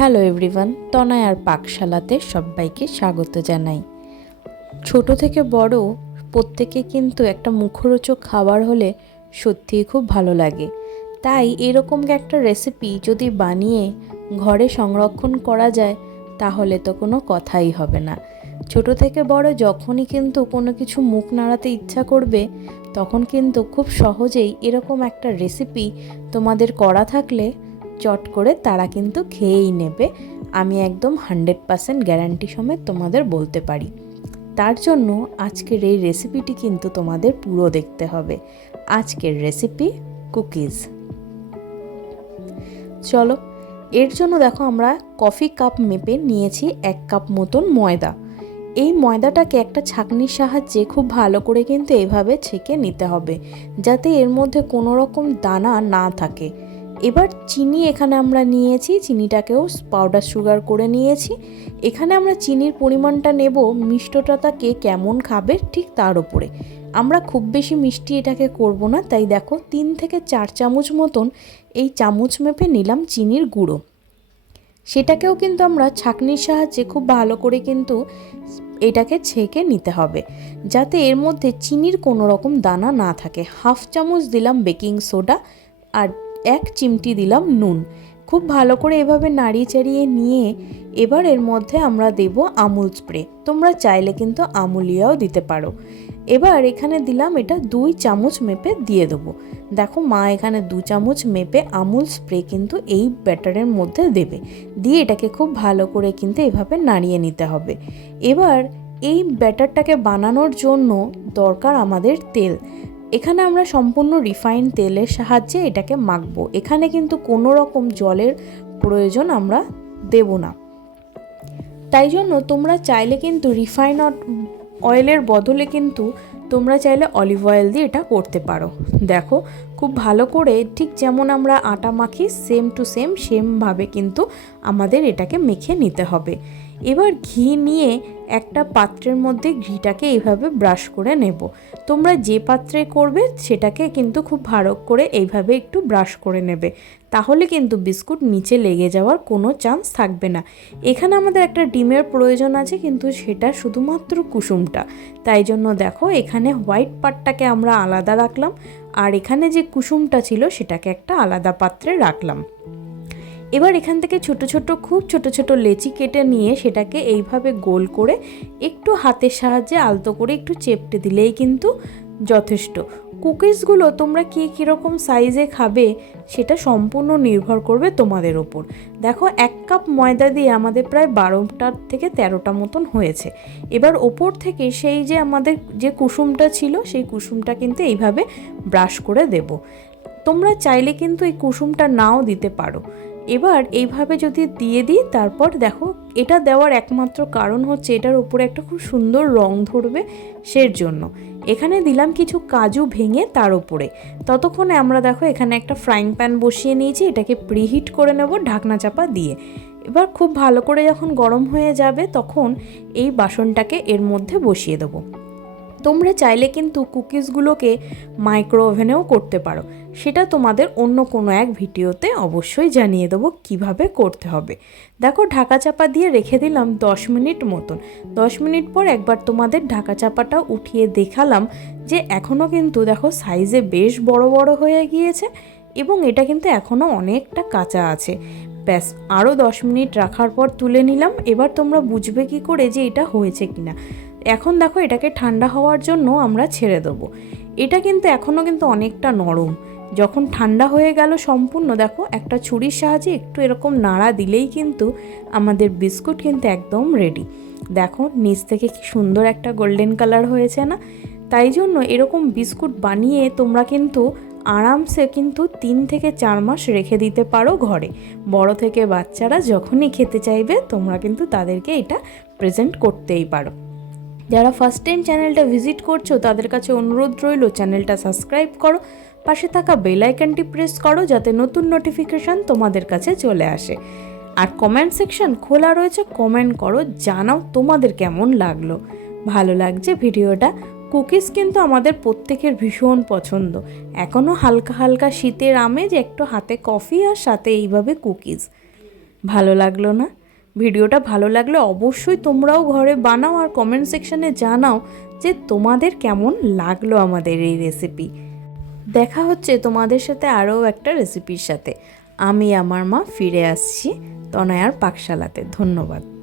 Hello everyone, তনয়ার পাকশালাতে সবাইকে স্বাগত জানাই। ছোট থেকে বড় প্রত্যেকে কিন্তু একটা মুখরোচক খাবার হলে সত্যিই খুব ভালো লাগে। তাই এরকম একটা রেসিপি যদি বানিয়ে ঘরে সংরক্ষণ করা যায় তাহলে তো কোনো কথাই হবে না। ছোট থেকে বড় যখনই কিন্তু কোনো কিছু মুখ নাড়াতে ইচ্ছা করবে তখন কিন্তু খুব সহজেই এরকম একটা রেসিপি তোমাদের করা থাকলে চট করে তারা কিন্তু খেয়েই নেবে। আমি একদম 100% গ্যারান্টি সমেত তোমাদের বলতে পারি। তার জন্য আজকের এই রেসিপিটি কিন্তু তোমাদের পুরো দেখতে হবে। আজকের রেসিপি কুকিজ। চলো, এর জন্য দেখো আমরা কফি কাপ মেপে নিয়েছি 1 কাপ মতন ময়দা। এই ময়দাটাকে একটা ছাঁকনির সাহায্যে খুব ভালো করে কিন্তু এভাবে ছেঁকে নিতে হবে, যাতে এর মধ্যে কোনো রকম দানা না থাকে। এবার চিনি এখানে আমরা নিয়েছি, চিনিটাকেও পাউডার সুগার করে নিয়েছি। এখানে আমরা চিনির পরিমাণটা নেব মিষ্টতাটাকে কেমন খাবে ঠিক তার উপরে। আমরা খুব বেশি মিষ্টি এটাকে করব না, তাই দেখো 3 থেকে 4 চামচ মতন এই চামচ মেপে নিলাম চিনির গুঁড়ো। সেটাকেও কিন্তু আমরা ছাঁকনির সাহায্যে খুব ভালো করে কিন্তু এটাকে ছেঁকে নিতে হবে, যাতে এর মধ্যে চিনির কোনো রকম দানা না থাকে। 1/2 চামচ দিলাম বেকিং সোডা আর 1 চিমটি দিলাম নুন। খুব ভালো করে এভাবে নাড়িয়ে চাড়িয়ে নিয়ে এবার এর মধ্যে আমরা দেব আমুল স্প্রে। তোমরা চাইলে কিন্তু আমুলিয়াও দিতে পারো। এবার এখানে দিলাম এটা 2 চামচ মেপে দিয়ে দেবো। দেখো মা এখানে 2 চামচ মেপে আমুল স্প্রে কিন্তু এই ব্যাটারের মধ্যে দেবে, দিয়ে এটাকে খুব ভালো করে কিন্তু এভাবে নাড়িয়ে নিতে হবে। এবার এই ব্যাটারটাকে বানানোর জন্য দরকার আমাদের তেল। এখানে আমরা সম্পূর্ণ রিফাইন্ড তেলের সাহায্যে এটাকে মাখবো। এখানে কিন্তু কোনো রকম জলের প্রয়োজন আমরা দেব না। তাই জন্য তোমরা চাইলে কিন্তু রিফাইন অয়েলের বদলে কিন্তু তোমরা চাইলে অলিভ অয়েল দিয়ে এটা করতে পারো। দেখো খুব ভালো করে ঠিক যেমন আমরা আটা মাখি সেম টু সেমভাবে কিন্তু আমাদের এটাকে মেখে নিতে হবে। এবার ঘি নিয়ে একটা পাত্রের মধ্যে ঘিটাকে এইভাবে ব্রাশ করে নেব। তোমরা যে পাত্রে করবে সেটাকে কিন্তু খুব ভালো করে এইভাবে একটু ব্রাশ করে নেবে, তাহলে কিন্তু বিস্কুট নিচে লেগে যাওয়ার কোনো চান্স থাকবে না। এখানে আমাদের একটা ডিমের প্রয়োজন আছে, কিন্তু সেটা শুধুমাত্র কুসুমটা। তাই জন্য দেখো এখানে হোয়াইট পার্টটাকে আমরা আলাদা রাখলাম, আর এখানে যে কুসুমটা ছিল সেটাকে একটা আলাদা পাত্রে রাখলাম। এবার এখান থেকে খুব ছোট ছোট লেচি কেটে নিয়ে সেটাকে এইভাবে গোল করে একটু হাতের সাহায্যে আলতো করে একটু চেপটে দিলেই কিন্তু যথেষ্ট। কুকিজগুলো তোমরা কীরকম সাইজে খাবে সেটা সম্পূর্ণ নির্ভর করবে তোমাদের ওপর। দেখো 1 কাপ ময়দা দিয়ে আমাদের প্রায় 12টা থেকে 13টা মতন হয়েছে। এবার ওপর থেকে সেই যে আমাদের যে কুসুমটা ছিল সেই কুসুমটা কিন্তু এইভাবে ব্রাশ করে দেব। তোমরা চাইলে কিন্তু এই কুসুমটা নাও দিতে পারো। এবার এইভাবে যদি দিয়ে দিই, তারপর দেখো এটা দেওয়ার একমাত্র কারণ হচ্ছে এটার উপরে একটা খুব সুন্দর রং ধরবে, সের জন্য এখানে দিলাম কিছু কাজু ভেঙে তার উপরে। ততক্ষণে আমরা দেখো এখানে একটা ফ্রাইং প্যান বসিয়ে নিয়েছি, এটাকে প্রিহিট করে নেব ঢাকনা চাপা দিয়ে। এবার খুব ভালো করে যখন গরম হয়ে যাবে তখন এই বাসনটাকে এর মধ্যে বসিয়ে দেবো। তোমরা চাইলে কিন্তু কুকিজগুলোকে মাইক্রো ওভেনেও করতে পারো, সেটা তোমাদের অন্য কোনো এক ভিডিওতে অবশ্যই জানিয়ে দেবো কিভাবে করতে হবে। দেখো ঢাকা চাপা দিয়ে রেখে দিলাম 10 মিনিট মতন। 10 মিনিট পর একবার তোমাদের ঢাকা চাপাটা উঠিয়ে দেখালাম যে এখনও কিন্তু দেখো সাইজে বেশ বড় বড় হয়ে গিয়েছে এবং এটা কিন্তু এখনও অনেকটা কাঁচা আছে। ব্যাস আরও 10 মিনিট রাখার পর তুলে নিলাম। এবার তোমরা বুঝবে কি করে যে এটা হয়েছে কিনা। এখন দেখো এটাকে ঠান্ডা হওয়ার জন্য আমরা ছেড়ে দেবো। এটা কিন্তু এখনও কিন্তু অনেকটা নরম। যখন ঠান্ডা হয়ে গেল সম্পূর্ণ, দেখো একটা ছুরির সাহায্যে একটু এরকম নাড়া দিলেই কিন্তু আমাদের বিস্কুট কিন্তু একদম রেডি। দেখো নিচ থেকে কি সুন্দর একটা গোল্ডেন কালার হয়েছে না? তাই জন্য এরকম বিস্কুট বানিয়ে তোমরা কিন্তু আরামসে কিন্তু 3 থেকে 4 মাস রেখে দিতে পারো ঘরে। বড় থেকে বাচ্চারা যখনই খেতে চাইবে তোমরা কিন্তু তাদেরকে এটা প্রেজেন্ট করতেই পারো। যারা ফার্স্ট টাইম চ্যানেলটা ভিজিট করছো তাদের কাছে অনুরোধ রইল চ্যানেলটা সাবস্ক্রাইব করো, পাশে থাকা বেল আইকনটি প্রেস করো যাতে নতুন নোটিফিকেশান তোমাদের কাছে চলে আসে। আর কমেন্ট সেকশন খোলা রয়েছে, কমেন্ট করো, জানাও তোমাদের কেমন লাগলো। ভালো লাগছে ভিডিওটা? কুকিজ কিন্তু আমাদের প্রত্যেকের ভীষণ পছন্দ। এখনও হালকা হালকা শীতের আমেজ, একটু হাতে কফি আর সাথে এইভাবে কুকিজ। ভালো লাগলো না? ভিডিওটা ভালো লাগলে অবশ্যই তোমরাও ঘরে বানাও আর কমেন্ট সেকশানে জানাও যে তোমাদের কেমন লাগলো আমাদের এই রেসিপি। দেখা হচ্ছে তোমাদের সাথে আরও একটা রেসিপির সাথে। আমি আমার মা ফিরে আসছি তনয়ার পাকশালাতে। ধন্যবাদ।